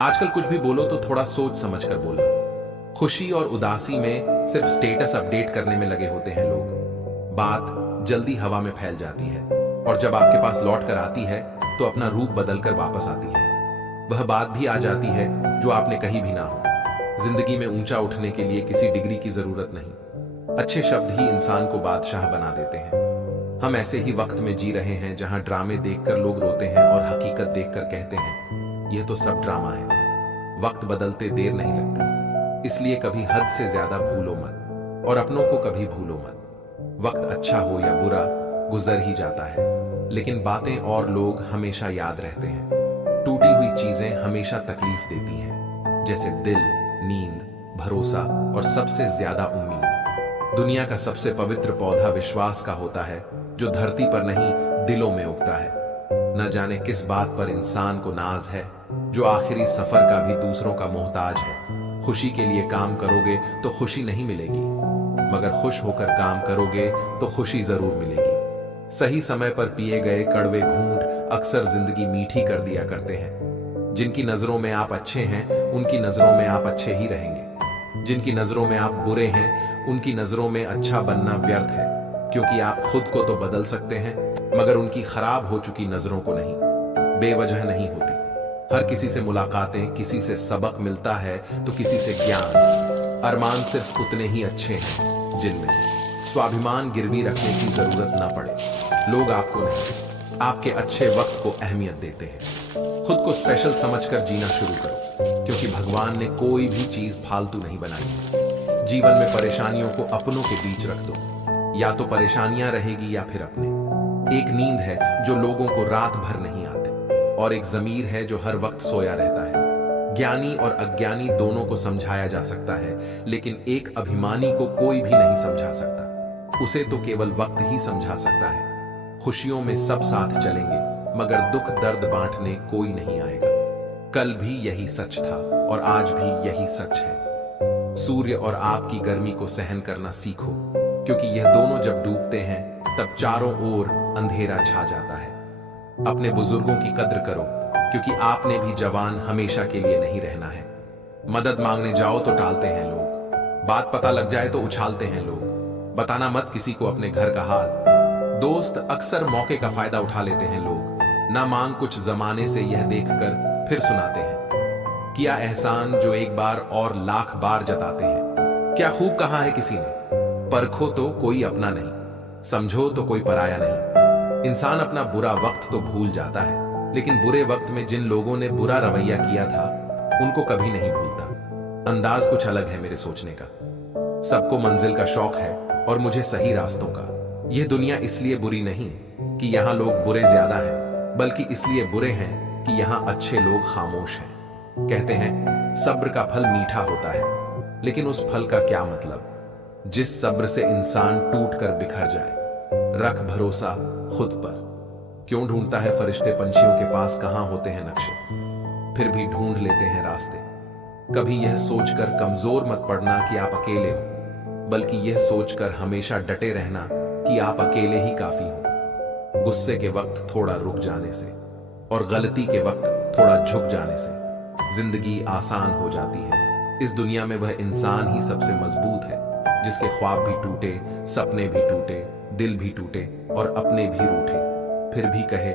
आजकल कुछ भी बोलो तो थोड़ा सोच समझ कर बोलना। खुशी और उदासी में सिर्फ स्टेटस अपडेट करने में लगे होते हैं लोग। बात जल्दी हवा में फैल जाती है और जब आपके पास लौट कर आती है तो अपना रूप बदलकर वापस आती है। वह बात भी आ जाती है जो आपने कही भी ना हो। जिंदगी में ऊंचा उठने के लिए किसी डिग्री की जरूरत नहीं, अच्छे शब्द ही इंसान को बादशाह बना देते हैं। हम ऐसे ही वक्त में जी रहे हैं जहां ड्रामे देखकर लोग रोते हैं और हकीकत देखकर कहते हैं यह तो सब ड्रामा है। वक्त बदलते देर नहीं लगती, इसलिए कभी हद से ज्यादा भूलो मत और अपनों को कभी भूलो मत। वक्त अच्छा हो या बुरा गुजर ही जाता है, लेकिन बातें और लोग हमेशा याद रहते हैं। टूटी हुई चीजें हमेशा तकलीफ देती हैं, जैसे दिल, नींद, भरोसा और सबसे ज्यादा उम्मीद। दुनिया का सबसे पवित्र पौधा विश्वास का होता है, जो धरती पर नहीं दिलों में उगता है। न जाने किस बात पर इंसान को नाज है, जो आखिरी सफर का भी दूसरों का मोहताज है। खुशी के लिए काम करोगे तो खुशी नहीं मिलेगी, मगर खुश होकर काम करोगे तो खुशी जरूर मिलेगी। सही समय पर पिए गए कड़वे घूंट अक्सर जिंदगी मीठी कर दिया करते हैं। जिनकी नजरों में आप अच्छे हैं, उनकी नजरों में आप अच्छे ही रहेंगे। जिनकी नजरों में आप बुरे हैं, उनकी नजरों में अच्छा बनना व्यर्थ है, क्योंकि आप खुद को तो बदल सकते हैं, मगर उनकी खराब हो चुकी नजरों को नहीं। बेवजह नहीं होती। हर किसी से मुलाकातें, किसी से सबक मिलता है तो किसी से ज्ञान। अरमान सिर्फ उतने ही अच्छे हैं जिनमें स्वाभिमान गिरवी रखने की जरूरत ना पड़े। लोग आपको नहीं, आपके अच्छे वक्त को अहमियत देते हैं। खुद को स्पेशल समझकर जीना शुरू करो, क्योंकि भगवान ने कोई भी चीज फालतू नहीं बनाई। जीवन में परेशानियों को अपनों के बीच रख दो, या तो परेशानियां रहेगी या फिर अपने। एक नींद है जो लोगों को रात भर नहीं आती, और एक जमीर है जो हर वक्त सोया रहता है। ज्ञानी और अज्ञानी दोनों को समझाया जा सकता है, लेकिन एक अभिमानी को कोई भी नहीं समझा सकता। उसे तो केवल वक्त ही समझा सकता है। खुशियों में सब साथ चलेंगे, मगर दुख दर्द बांटने कोई नहीं आएगा। कल भी यही सच था और आज भी यही सच है। सूर्य और आपकी गर्मी को सहन करना सीखो, क्योंकि यह दोनों जब डूबते हैं तब चारों ओर अंधेरा छा जाता है। अपने बुजुर्गों की कद्र करो, क्योंकि आपने भी जवान हमेशा के लिए नहीं रहना है। मदद मांगने जाओ तो टालते हैं लोग, बात पता लग जाए तो उछालते हैं लोग। बताना मत किसी को अपने घर का हाल। दोस्त अक्सर मौके का फायदा उठा लेते हैं लोग। ना मांग कुछ जमाने से यह देखकर फिर सुनाते हैं। किया एहसान जो एक बार और लाख बार जताते हैं। क्या खूब कहा है किसी ने, परखो तो कोई अपना नहीं, समझो तो कोई पराया नहीं। इंसान अपना बुरा वक्त तो भूल जाता है, लेकिन बुरे वक्त में जिन लोगों ने बुरा रवैया किया था उनको कभी नहीं भूलता। अंदाज कुछ अलग है मेरे सोचने का। सबको मंजिल का शौक है और मुझे सही रास्तों का। यह दुनिया इसलिए बुरी नहीं कि यहाँ लोग बुरे ज्यादा हैं, बल्कि इसलिए बुरे हैं कि यहाँ अच्छे लोग खामोश हैं। कहते हैं सब्र का फल मीठा होता है, लेकिन उस फल का क्या मतलब जिस सब्र से इंसान टूट कर बिखर जाए। रख भरोसा खुद पर। क्यों ढूंढता है फरिश्ते पंछियों के पास कहां होते हैं नक्शे, फिर भी ढूंढ लेते हैं रास्ते। कभी यह सोचकर कमजोर मत पड़ना कि आप अकेले हो, बल्कि यह सोचकर हमेशा डटे रहना कि आप अकेले ही काफी हो। गुस्से के वक्त थोड़ा रुक जाने से और गलती के वक्त थोड़ा झुक जाने से जिंदगी आसान हो जाती है। इस दुनिया में वह इंसान ही सबसे मजबूत है जिसके ख्वाब भी टूटे, सपने भी टूटे, दिल भी टूटे और अपने भी रूठे, फिर भी कहे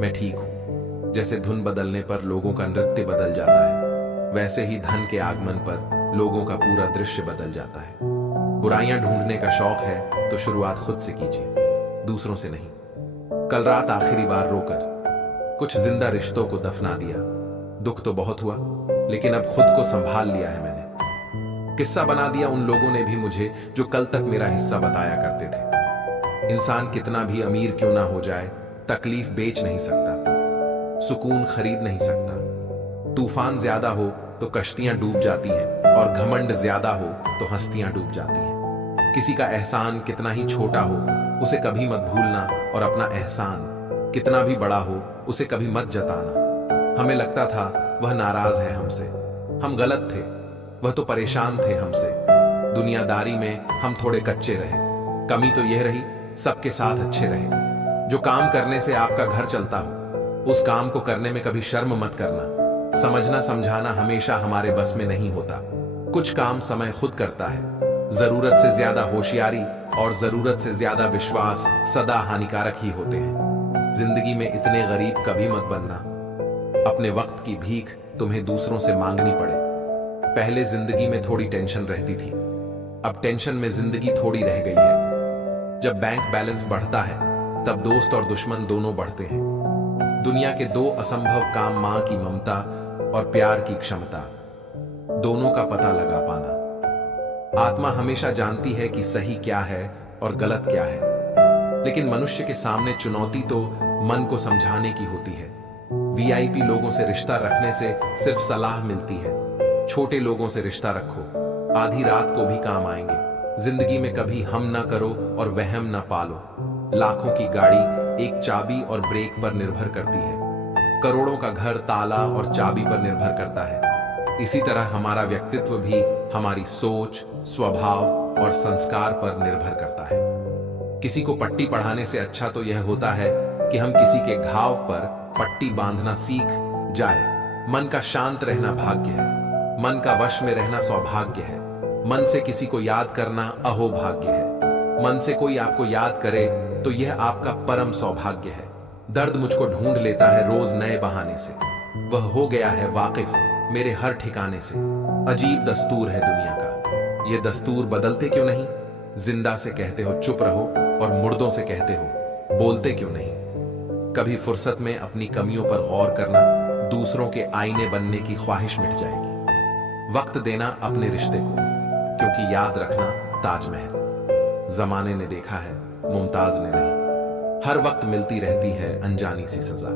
मैं ठीक हूं। जैसे धुन बदलने पर लोगों का नृत्य बदल जाता है, वैसे ही धन के आगमन पर लोगों का पूरा दृश्य बदल जाता है। बुराइयां ढूंढने का शौक है तो शुरुआत खुद से कीजिए, दूसरों से नहीं। कल रात आखिरी बार रोकर कुछ जिंदा रिश्तों को दफना दिया। दुख तो बहुत हुआ, लेकिन अब खुद को संभाल लिया है मैंने। किस्सा बना दिया उन लोगों ने भी मुझे जो कल तक मेरा हिस्सा बताया करते थे। इंसान कितना भी अमीर क्यों ना हो जाए, तकलीफ बेच नहीं सकता, सुकून खरीद नहीं सकता। तूफान ज्यादा हो तो कश्तियां डूब जाती हैं, और घमंड ज्यादा हो तो हस्तियां डूब जाती हैं। किसी का एहसान कितना ही छोटा हो, उसे कभी मत भूलना, और अपना एहसान कितना भी बड़ा हो, उसे कभी मत जताना। हमें लगता था वह नाराज है हमसे, हम गलत थे, वह तो परेशान थे हमसे। दुनियादारी में हम थोड़े कच्चे रहे। कमी तो यह रही सबके साथ अच्छे रहे। जो काम करने से आपका घर चलता हो, उस काम को करने में कभी शर्म मत करना। समझना समझाना हमेशा हमारे बस में नहीं होता। कुछ काम समय खुद करता है। जरूरत से ज्यादा होशियारी और जरूरत से ज्यादा विश्वास सदा हानिकारक ही होते हैं। जिंदगी में इतने गरीब कभी मत बनना अपने वक्त की भीख तुम्हें दूसरों से मांगनी पड़े। पहले जिंदगी में थोड़ी टेंशन रहती थी, अब टेंशन में जिंदगी थोड़ी रह गई है। जब बैंक बैलेंस बढ़ता है तब दोस्त और दुश्मन दोनों बढ़ते हैं। दुनिया के दो असंभव काम, मां की ममता और प्यार की क्षमता, दोनों का पता लगा पाना। आत्मा हमेशा जानती है कि सही क्या है और गलत क्या है, लेकिन मनुष्य के सामने चुनौती तो मन को समझाने की होती है। वीआईपी लोगों से रिश्ता रखने से सिर्फ सलाह मिलती है। छोटे लोगों से रिश्ता रखो, आधी रात को भी काम आएंगे। जिंदगी में कभी हम ना करो और वहम ना पालो। लाखों की गाड़ी एक चाबी और ब्रेक पर निर्भर करती है। करोड़ों का घर ताला और चाबी पर निर्भर करता है। इसी तरह हमारा व्यक्तित्व भी हमारी सोच, स्वभाव और संस्कार पर निर्भर करता है। किसी को पट्टी पढ़ाने से अच्छा तो यह होता है कि हम किसी के घाव पर पट्टी बांधना सीख जाए। मन का शांत रहना भाग्य है, मन का वश में रहना सौभाग्य है। मन से किसी को याद करना अहोभाग्य है। मन से कोई आपको याद करे तो यह आपका परम सौभाग्य है। दर्द मुझको ढूंढ लेता है रोज नए बहाने से, वह हो गया है वाकिफ मेरे हर ठिकाने से। अजीब दस्तूर है दुनिया का, यह दस्तूर बदलते क्यों नहीं? जिंदा से कहते हो चुप रहो और मुर्दों से कहते हो बोलते क्यों नहीं? कभी फुर्सत में अपनी कमियों पर गौर करना, दूसरों के आईने बनने की ख्वाहिश मिट जाएगी। वक्त देना अपने रिश्ते को, क्योंकि याद रखना ताजमहल जमाने ने देखा है, मुमताज ने नहीं। हर वक्त मिलती रहती है अनजानी सी सजा।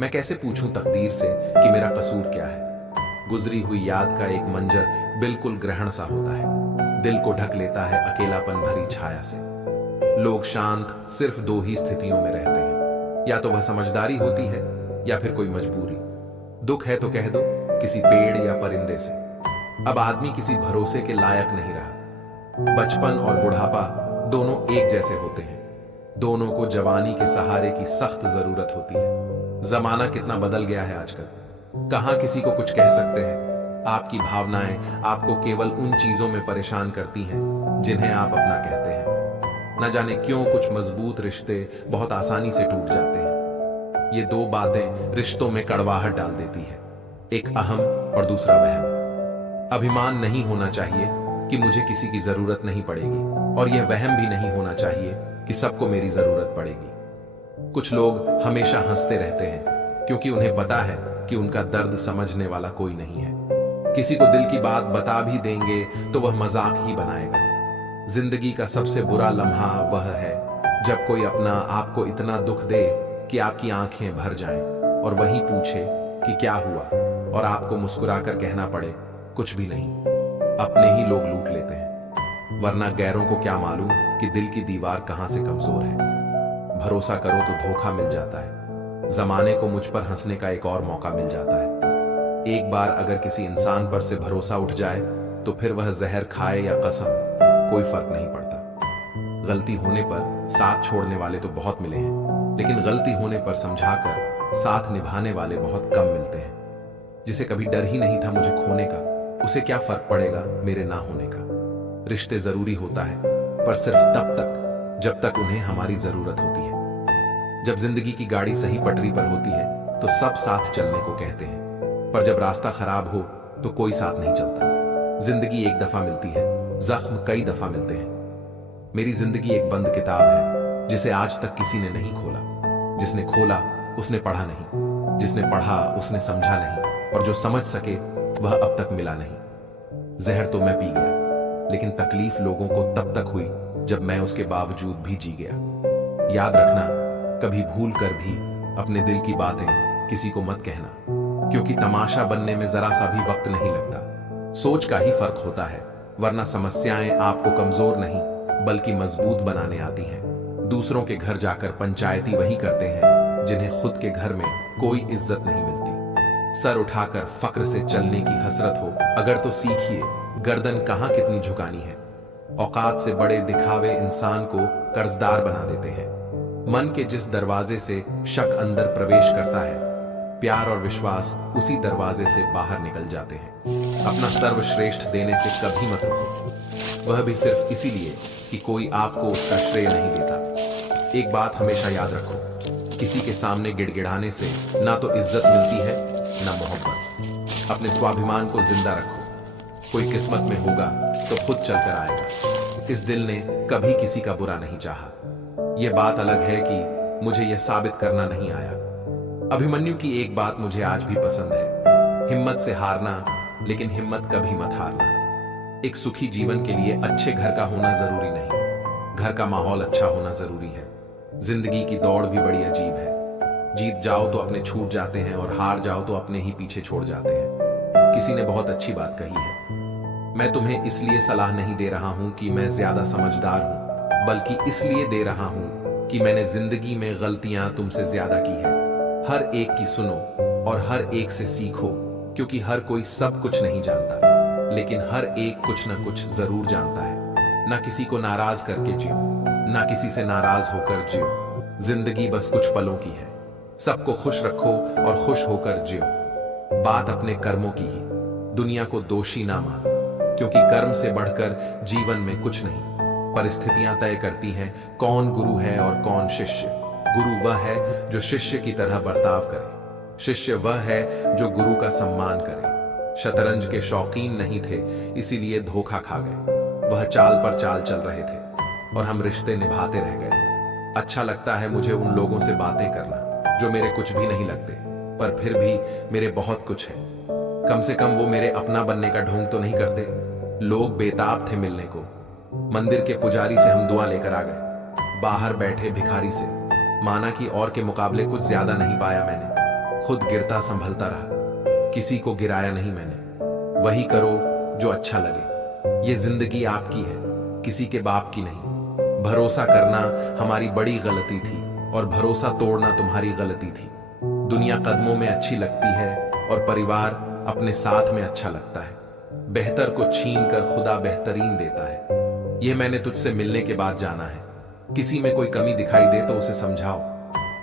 मैं कैसे पूछूं तकदीर से कि मेरा कसूर क्या है? गुजरी हुई याद का एक मंजर बिल्कुल ग्रहण सा होता है, दिल को ढक लेता है अकेलापन भरी छाया से। लोग शांत सिर्फ दो ही स्थितियों में रहते हैं, या तो वह समझदारी होती है या फिर कोई मजबूरी। दुख है तो कह दो किसी पेड़ या परिंदे से। अब आदमी किसी भरोसे के लायक नहीं रहा। बचपन और बुढ़ापा दोनों एक जैसे होते हैं। दोनों को जवानी के सहारे की सख्त जरूरत होती है। जमाना कितना बदल गया है आजकल। कहां किसी को कुछ कह सकते हैं? आपकी भावनाएं आपको केवल उन चीजों में परेशान करती हैं जिन्हें आप अपना कहते हैं। न जाने क्यों कुछ मजबूत रिश्ते बहुत आसानी से टूट जाते हैं। ये दो बातें रिश्तों में कड़वाहट डाल देती है, एक अहम और दूसरा वहम। अभिमान नहीं होना चाहिए कि मुझे किसी की जरूरत नहीं पड़ेगी, और यह वहम भी नहीं होना चाहिए कि सबको मेरी जरूरत पड़ेगी। कुछ लोग हमेशा हंसते रहते हैं क्योंकि उन्हें पता है कि उनका दर्द समझने वाला कोई नहीं है। किसी को दिल की बात बता भी देंगे तो वह मजाक ही बनाएगा। जिंदगी का सबसे बुरा लम्हा वह है जब कोई अपना आपको इतना दुख दे कि आपकी आंखें भर जाएं और वही पूछे कि क्या हुआ, और आपको मुस्कुराकर कहना पड़े कुछ भी नहीं। अपने ही लोग लूट लेते हैं, वरना गैरों को क्या मालूम कि दिल की दीवार कहां से कमजोर है। भरोसा करो तो धोखा मिल जाता है। जमाने को मुझ पर हंसने का एक और मौका मिल जाता है। एक बार अगर किसी इंसान पर से भरोसा उठ जाए तो फिर वह जहर खाए या कसम, कोई फर्क नहीं पड़ता। गलती होने पर साथ छोड़ने वाले तो बहुत मिले हैं, लेकिन गलती होने पर समझाकर साथ निभाने वाले बहुत कम मिलते हैं। जिसे कभी डर ही नहीं था मुझे खोने का, उसे क्या फर्क पड़ेगा मेरे ना होने का। रिश्ते जरूरी होता है, पर सिर्फ तब तक जब तक उन्हें हमारी जरूरत होती है। जब जिंदगी की गाड़ी सही पटरी पर होती है तो सब साथ चलने को कहते हैं, पर जब रास्ता खराब हो तो कोई साथ नहीं चलता। जिंदगी एक दफा मिलती है, जख्म कई दफा मिलते हैं। मेरी जिंदगी एक बंद किताब है जिसे आज तक किसी ने नहीं खोला। जिसने खोला उसने पढ़ा नहीं, जिसने पढ़ा उसने समझा नहीं, और जो समझ सके वह अब तक मिला नहीं। जहर तो मैं पी गया, लेकिन तकलीफ लोगों को तब तक हुई जब मैं उसके बावजूद भी जी गया। याद रखना, कभी भूल कर भी अपने दिल की बातें किसी को मत कहना, क्योंकि तमाशा बनने में जरा सा भी वक्त नहीं लगता। सोच का ही फर्क होता है, वरना समस्याएं आपको कमजोर नहीं बल्कि मजबूत बनाने आती हैं। दूसरों के घर जाकर पंचायती वही करते हैं जिन्हें खुद के घर में कोई इज्जत नहीं मिलती। सर उठाकर फक्र से चलने की हसरत हो अगर तो सीखिए गर्दन कहां कितनी झुकानी है। औकात से बड़े दिखावे इंसान को कर्जदार बना देते हैं। मन के जिस दरवाजे से शक अंदर प्रवेश करता है प्यार और विश्वास उसी दरवाजे से बाहर निकल जाते हैं। अपना सर्वश्रेष्ठ देने से कभी मत रुको, वह भी सिर्फ इसीलिए कि कोई आपको उसका श्रेय नहीं देता। एक बात हमेशा याद रखो, किसी के सामने गिड़गिड़ाने से ना तो इज्जत मिलती है ना मोहब्बत। अपने स्वाभिमान को जिंदा रखो, कोई किस्मत में होगा तो खुद चलकर आएगा। इस दिल ने कभी किसी का बुरा नहीं चाहा। यह बात अलग है कि मुझे यह साबित करना नहीं आया। अभिमन्यु की एक बात मुझे आज भी पसंद है, हिम्मत से हारना, लेकिन हिम्मत कभी मत हारना। एक सुखी जीवन के लिए अच्छे घर का होना जरूरी नहीं, घर का माहौल अच्छा होना जरूरी है। जिंदगी की दौड़ भी बड़ी अजीब है, जीत जाओ तो अपने छूट जाते हैं और हार जाओ तो अपने ही पीछे छोड़ जाते हैं। किसी ने बहुत अच्छी बात कही है, मैं तुम्हें इसलिए सलाह नहीं दे रहा हूं कि मैं ज्यादा समझदार हूं, बल्कि इसलिए दे रहा हूं कि मैंने जिंदगी में गलतियां तुमसे ज्यादा की है। हर एक की सुनो और हर एक से सीखो, क्योंकि हर कोई सब कुछ नहीं जानता, लेकिन हर एक कुछ न कुछ जरूर जानता है। ना किसी को नाराज करके जियो, ना किसी से नाराज होकर जियो। जिंदगी बस कुछ पलों की है, सबको खुश रखो और खुश होकर जियो। बात अपने कर्मों की ही, दुनिया को दोषी ना मानो, क्योंकि कर्म से बढ़कर जीवन में कुछ नहीं। परिस्थितियां तय करती हैं कौन गुरु है और कौन शिष्य। गुरु वह है जो शिष्य की तरह बर्ताव करे, शिष्य वह है जो गुरु का सम्मान करे। शतरंज के शौकीन नहीं थे, इसीलिए धोखा खा गए। वह चाल पर चाल चल रहे थे और हम रिश्ते निभाते रह गए। अच्छा लगता है मुझे उन लोगों से बातें करना जो मेरे कुछ भी नहीं लगते, पर फिर भी मेरे बहुत कुछ है। कम से कम वो मेरे अपना बनने का ढोंग तो नहीं करते। लोग बेताब थे मिलने को। मंदिर के पुजारी से हम दुआ लेकर आ गए, बाहर बैठे भिखारी से। माना कि और के मुकाबले कुछ ज्यादा नहीं पाया मैंने, खुद गिरता संभलता रहा, किसी को गिराया नहीं मैंने। वही करो जो अच्छा लगे। ये जिंदगी आपकी है, किसी के बाप की नहीं। भरोसा करना हमारी बड़ी गलती थी और भरोसा तोड़ना तुम्हारी गलती थी। दुनिया कदमों में अच्छी लगती है और परिवार अपने साथ में अच्छा लगता है। बेहतर को छीन कर खुदा बेहतरीन देता है। यह मैंने तुझसे मिलने के बाद जाना है। किसी में कोई कमी दिखाई दे तो उसे समझाओ,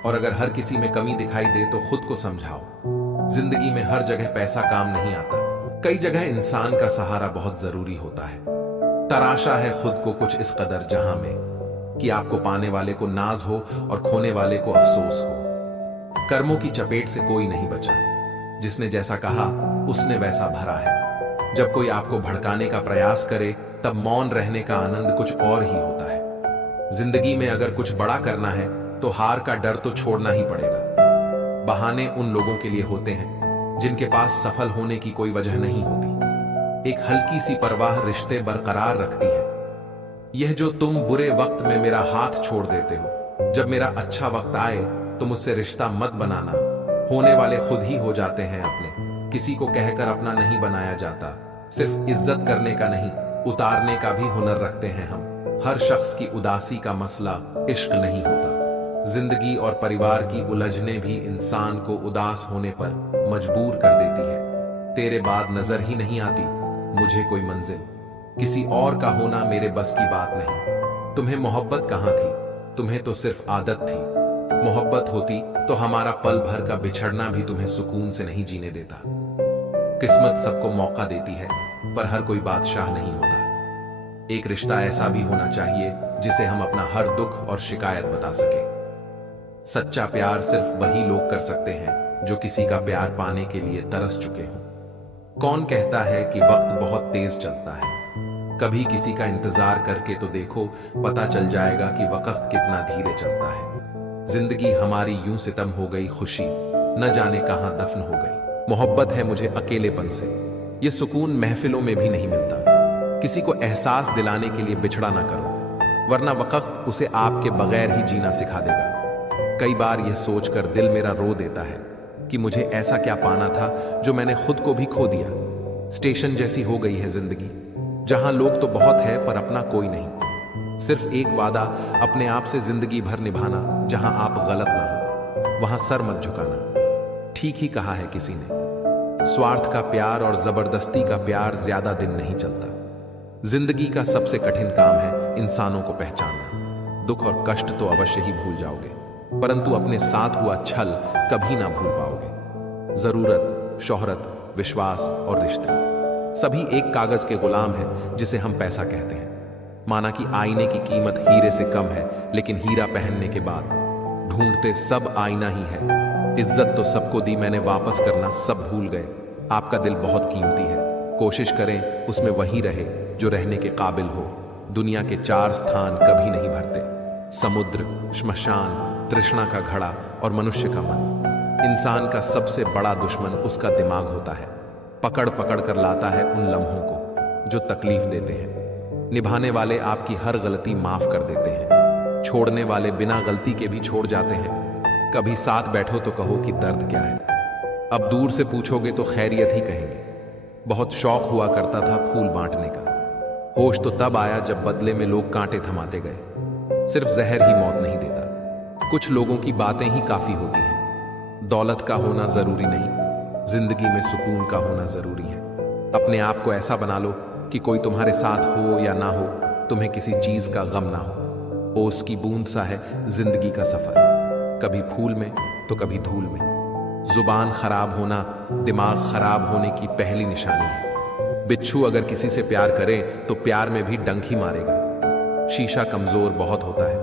और अगर हर किसी में कमी दिखाई दे तो खुद को समझाओ। जिंदगी में हर जगह पैसा काम नहीं आता, कई जगह इंसान का सहारा बहुत जरूरी होता है। तराशा है खुद को कुछ इस कदर जहां में कि आपको पाने वाले को नाज हो और खोने वाले को अफसोस हो। कर्मों की चपेट से कोई नहीं बचा, जिसने जैसा कहा उसने वैसा भरा है। जब कोई आपको भड़काने का प्रयास करे तब मौन रहने का आनंद कुछ और ही होता है। जिंदगी में अगर कुछ बड़ा करना है तो हार का डर तो छोड़ना ही पड़ेगा। बहाने उन लोगों के लिए होते हैं जिनके पास सफल होने की कोई वजह नहीं होती। एक हल्की सी परवाह रिश्ते बरकरार रखती है। यह जो तुम बुरे वक्त में मेरा हाथ छोड़ देते हो, जब मेरा अच्छा वक्त आए तो मुझसे रिश्ता मत बनाना। होने वाले खुद ही हो जाते हैं अपने, किसी को कहकर अपना नहीं बनाया जाता। सिर्फ इज्जत करने का नहीं, उतारने का भी हुनर रखते हैं हम। हर शख्स की उदासी का मसला इश्क नहीं होता। जिंदगी और परिवार की उलझने भी इंसान को उदास होने पर मजबूर कर देती है। तेरे बाद नजर ही नहीं आती मुझे कोई मंजिल, किसी और का होना मेरे बस की बात नहीं। तुम्हें मोहब्बत कहां थी, तुम्हें तो सिर्फ आदत थी। मोहब्बत होती तो हमारा पल भर का बिछड़ना भी तुम्हें सुकून से नहीं जीने देता। किस्मत सबको मौका देती है, पर हर कोई बादशाह नहीं होता। एक रिश्ता ऐसा भी होना चाहिए जिसे हम अपना हर दुख और शिकायत बता सके। सच्चा प्यार सिर्फ वही लोग कर सकते हैं जो किसी का प्यार पाने के लिए तरस चुके हों। कौन कहता है कि वक्त बहुत तेज चलता है? कभी किसी का इंतजार करके तो देखो, पता चल जाएगा कि वक्त कितना धीरे चलता है। जिंदगी हमारी यूं सितम हो गई, खुशी न जाने कहां दफन हो गई। मोहब्बत है मुझे अकेलेपन से, ये सुकून महफिलों में भी नहीं मिलता। किसी को एहसास दिलाने के लिए बिछड़ा ना करो, वरना वक्त उसे आपके बगैर ही जीना सिखा देगा। कई बार यह सोचकर दिल मेरा रो देता है कि मुझे ऐसा क्या पाना था जो मैंने खुद को भी खो दिया। स्टेशन जैसी हो गई है जिंदगी, जहां लोग तो बहुत है पर अपना कोई नहीं। सिर्फ एक वादा अपने आप से जिंदगी भर निभाना, जहां आप गलत ना हो वहां सर मत झुकाना। ठीक ही कहा है किसी ने, स्वार्थ का प्यार और जबरदस्ती का प्यार ज्यादा दिन नहीं चलता। जिंदगी का सबसे कठिन काम है इंसानों को पहचानना। दुख और कष्ट तो अवश्य ही भूल जाओगे, परंतु अपने साथ हुआ छल कभी ना भूल पाओगे। जरूरत, शोहरत, विश्वास और रिश्ते सभी एक कागज के गुलाम हैं जिसे हम पैसा कहते हैं। माना कि आईने की कीमत हीरे से कम है, लेकिन हीरा पहनने के बाद ढूंढते सब आईना ही है। इज्जत तो सबको दी मैंने, वापस करना सब भूल गए। आपका दिल बहुत कीमती है, कोशिश करें उसमें वही रहे जो रहने के काबिल हो। दुनिया के 4 स्थान कभी नहीं भरते, समुद्र, श्मशान, तृष्णा का घड़ा और मनुष्य का मन। इंसान का सबसे बड़ा दुश्मन उसका दिमाग होता है, पकड़ पकड़ कर लाता है उन लम्हों को जो तकलीफ देते हैं। निभाने वाले आपकी हर गलती माफ कर देते हैं, छोड़ने वाले बिना गलती के भी छोड़ जाते हैं। कभी साथ बैठो तो कहो कि दर्द क्या है, अब दूर से पूछोगे तो खैरियत ही कहेंगे। बहुत शौक हुआ करता था फूल बांटने का, होश तो तब आया जब बदले में लोग कांटे थमाते गए। सिर्फ जहर ही मौत नहीं देता, कुछ लोगों की बातें ही काफी होती हैं। दौलत का होना जरूरी नहीं, जिंदगी में सुकून का होना जरूरी है। अपने आप को ऐसा बना लो कि कोई तुम्हारे साथ हो या ना हो, तुम्हें किसी चीज का गम ना हो। ओस की बूंद सा है जिंदगी का सफर, कभी फूल में तो कभी धूल में। जुबान खराब होना दिमाग खराब होने की पहली निशानी है। बिच्छू अगर किसी से प्यार करे तो प्यार में भी डंक ही मारेगा। शीशा कमजोर बहुत होता है,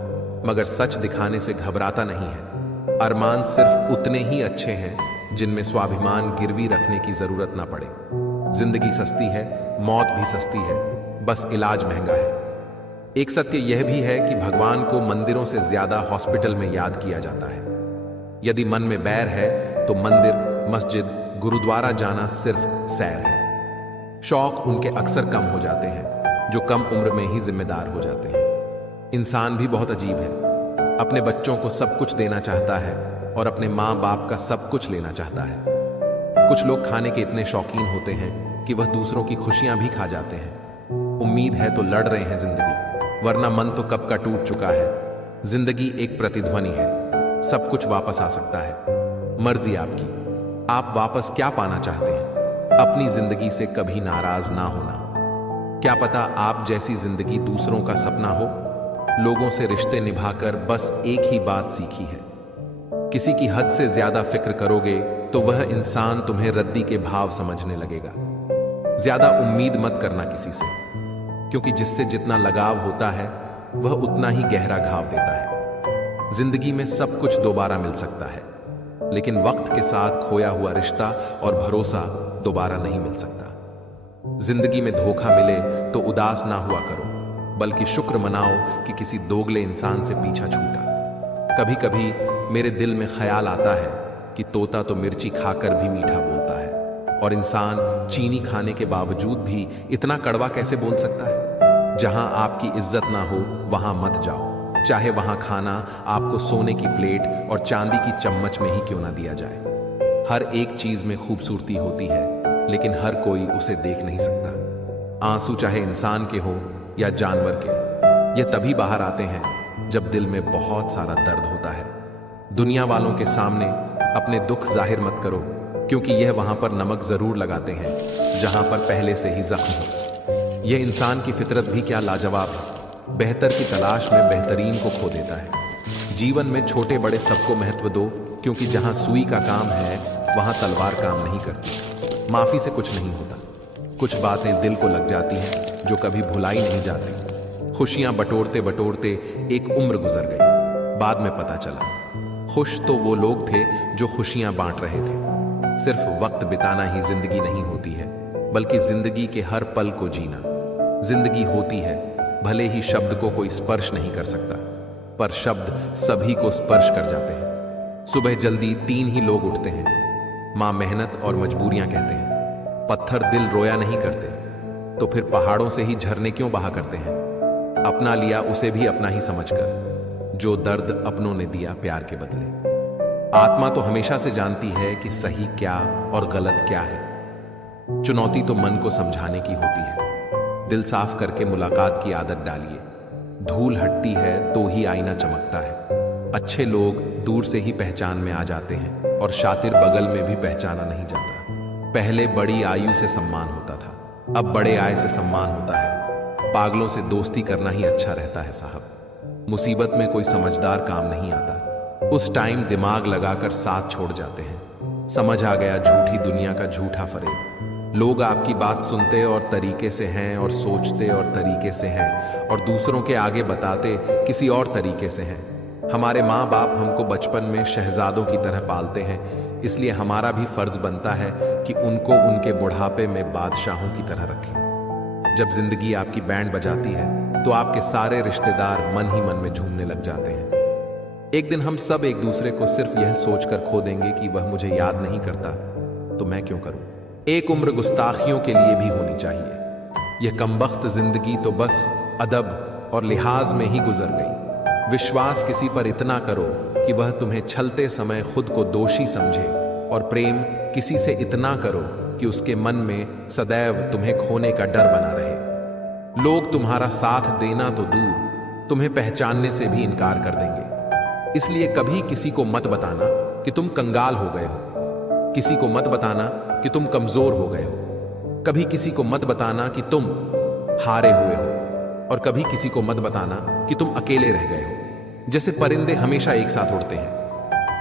मगर सच दिखाने से घबराता नहीं है। अरमान सिर्फ उतने ही अच्छे हैं जिनमें स्वाभिमान गिरवी रखने की जरूरत ना पड़े। जिंदगी सस्ती है, मौत भी सस्ती है, बस इलाज महंगा है। एक सत्य यह भी है कि भगवान को मंदिरों से ज्यादा हॉस्पिटल में याद किया जाता है। यदि मन में बैर है तो मंदिर, मस्जिद, गुरुद्वारा जाना सिर्फ सैर है। शौक उनके अक्सर कम हो जाते हैं जो कम उम्र में ही जिम्मेदार हो जाते हैं। इंसान भी बहुत अजीब है, अपने बच्चों को सब कुछ देना चाहता है और अपने माँ बाप का सब कुछ लेना चाहता है। कुछ लोग खाने के इतने शौकीन होते हैं कि वह दूसरों की खुशियां भी खा जाते हैं। उम्मीद है तो लड़ रहे हैं जिंदगी, वरना मन तो कब का टूट चुका है। जिंदगी एक प्रतिध्वनि है, सब कुछ वापस आ सकता है। मर्जी आपकी, आप वापस क्या पाना चाहते हैं। अपनी जिंदगी से कभी नाराज ना होना। क्या पता आप जैसी जिंदगी दूसरों का सपना हो। लोगों से रिश्ते निभाकर बस एक ही बात सीखी है, किसी की हद से ज्यादा फिक्र करोगे तो वह इंसान तुम्हें रद्दी के भाव समझने लगेगा। ज्यादा उम्मीद मत करना किसी से, क्योंकि जिससे जितना लगाव होता है वह उतना ही गहरा घाव देता है। जिंदगी में सब कुछ दोबारा मिल सकता है, लेकिन वक्त के साथ खोया हुआ रिश्ता और भरोसा दोबारा नहीं मिल सकता। जिंदगी में धोखा मिले तो उदास ना हुआ करो, बल्कि शुक्र मनाओ कि किसी दोगले इंसान से पीछा छूटा। कभी कभी मेरे दिल में ख्याल आता है कि तोता तो मिर्ची खाकर भी मीठा बोलता है, और इंसान चीनी खाने के बावजूद भी इतना कड़वा कैसे बोल सकता है। जहां आपकी इज्जत ना हो वहां मत जाओ, चाहे वहां खाना आपको सोने की प्लेट और चांदी की चम्मच में ही क्यों ना दिया जाए। हर एक चीज में खूबसूरती होती है, लेकिन हर कोई उसे देख नहीं सकता। आंसू चाहे इंसान के हो या जानवर के, ये तभी बाहर आते हैं जब दिल में बहुत सारा दर्द होता है। दुनिया वालों के सामने अपने दुख जाहिर मत करो, क्योंकि यह वहां पर नमक जरूर लगाते हैं जहां पर पहले से ही जख्म हो। यह इंसान की फितरत भी क्या लाजवाब है, बेहतर की तलाश में बेहतरीन को खो देता है। जीवन में छोटे बड़े सबको महत्व दो, क्योंकि जहां सुई का काम है वहां तलवार काम नहीं करती। माफी से कुछ नहीं होता, कुछ बातें दिल को लग जाती हैं जो कभी भुलाई नहीं जाती। खुशियां बटोरते बटोरते एक उम्र गुजर गई, बाद में पता चला खुश तो वो लोग थे जो खुशियां बांट रहे थे। सिर्फ वक्त बिताना ही जिंदगी नहीं होती है, बल्कि जिंदगी के हर पल को जीना। जिंदगी होती है, भले ही शब्द को कोई स्पर्श नहीं कर सकता, पर शब्द सभी को स्पर्श कर जाते हैं। सुबह जल्दी 3 ही लोग उठते हैं, माँ मेहनत और मजबूरियां कहते हैं। पत्थर दिल रोया नहीं करते, तो फिर पहाड़ों से ही झरने क्यों बहा करते हैं। अपना लिया उसे भी अपना ही समझकर, जो दर्द अपनों ने दिया प्यार के बदले। आत्मा तो हमेशा से जानती है कि सही क्या और गलत क्या है। चुनौती तो मन को समझाने की होती है। दिल साफ करके मुलाकात की आदत डालिए। धूल हटती है तो ही आईना चमकता है। अच्छे लोग दूर से ही पहचान में आ जाते हैं, और शातिर बगल में भी पहचाना नहीं जाता। पहले बड़ी आयु से सम्मान होता था, अब बड़े आय से सम्मान होता है। पागलों से दोस्ती करना ही अच्छा रहता है साहब। मुसीबत में कोई समझदार काम नहीं आता, उस टाइम दिमाग लगाकर साथ छोड़ जाते हैं। समझ आ गया झूठी दुनिया का झूठा फरेब। लोग आपकी बात सुनते और तरीके से हैं और सोचते और तरीके से हैं और दूसरों के आगे बताते किसी और तरीके से हैं। हमारे माँ बाप हमको बचपन में शहजादों की तरह पालते हैं, इसलिए हमारा भी फर्ज बनता है कि उनको उनके बुढ़ापे में बादशाहों की तरह रखें। जब जिंदगी आपकी बैंड बजाती है तो आपके सारे रिश्तेदार मन ही मन में झूमने लग जाते हैं। एक दिन हम सब एक दूसरे को सिर्फ यह सोचकर खो देंगे कि वह मुझे याद नहीं करता तो मैं क्यों करूं। एक उम्र गुस्ताखियों के लिए भी होनी चाहिए। यह कमबख्त जिंदगी तो बस अदब और लिहाज में ही गुजर गई। विश्वास किसी पर इतना करो कि वह तुम्हें छलते समय खुद को दोषी समझे, और प्रेम किसी से इतना करो कि उसके मन में सदैव तुम्हें खोने का डर बना रहे। लोग तुम्हारा साथ देना तो दूर, तुम्हें पहचानने से भी इनकार कर देंगे। इसलिए कभी किसी को मत बताना कि तुम कंगाल हो गए हो, किसी को मत बताना कि तुम कमजोर हो गए हो, कभी किसी को मत बताना कि तुम हारे हुए हो, और कभी किसी को मत बताना कि तुम अकेले रह गए हो। जैसे परिंदे हमेशा एक साथ उड़ते हैं,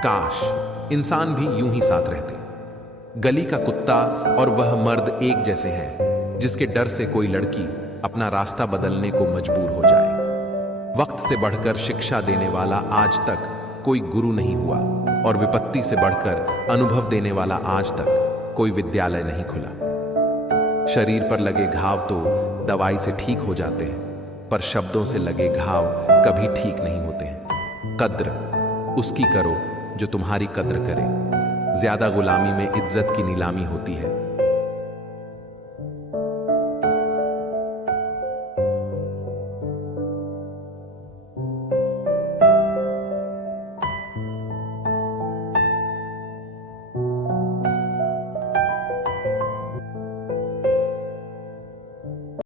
काश इंसान भी यूं ही साथ रहते। गली का कुत्ता और वह मर्द एक जैसे हैं, जिसके डर से कोई लड़की अपना रास्ता बदलने को मजबूर हो जाए। वक्त से बढ़कर शिक्षा देने वाला आज तक कोई गुरु नहीं हुआ, और विपत्ति से बढ़कर अनुभव देने वाला आज तक कोई विद्यालय नहीं खुला। शरीर पर लगे घाव तो दवाई से ठीक हो जाते हैं, पर शब्दों से लगे घाव कभी ठीक नहीं होते हैं। कद्र उसकी करो जो तुम्हारी कद्र करे। ज्यादा गुलामी में इज्जत की नीलामी होती है,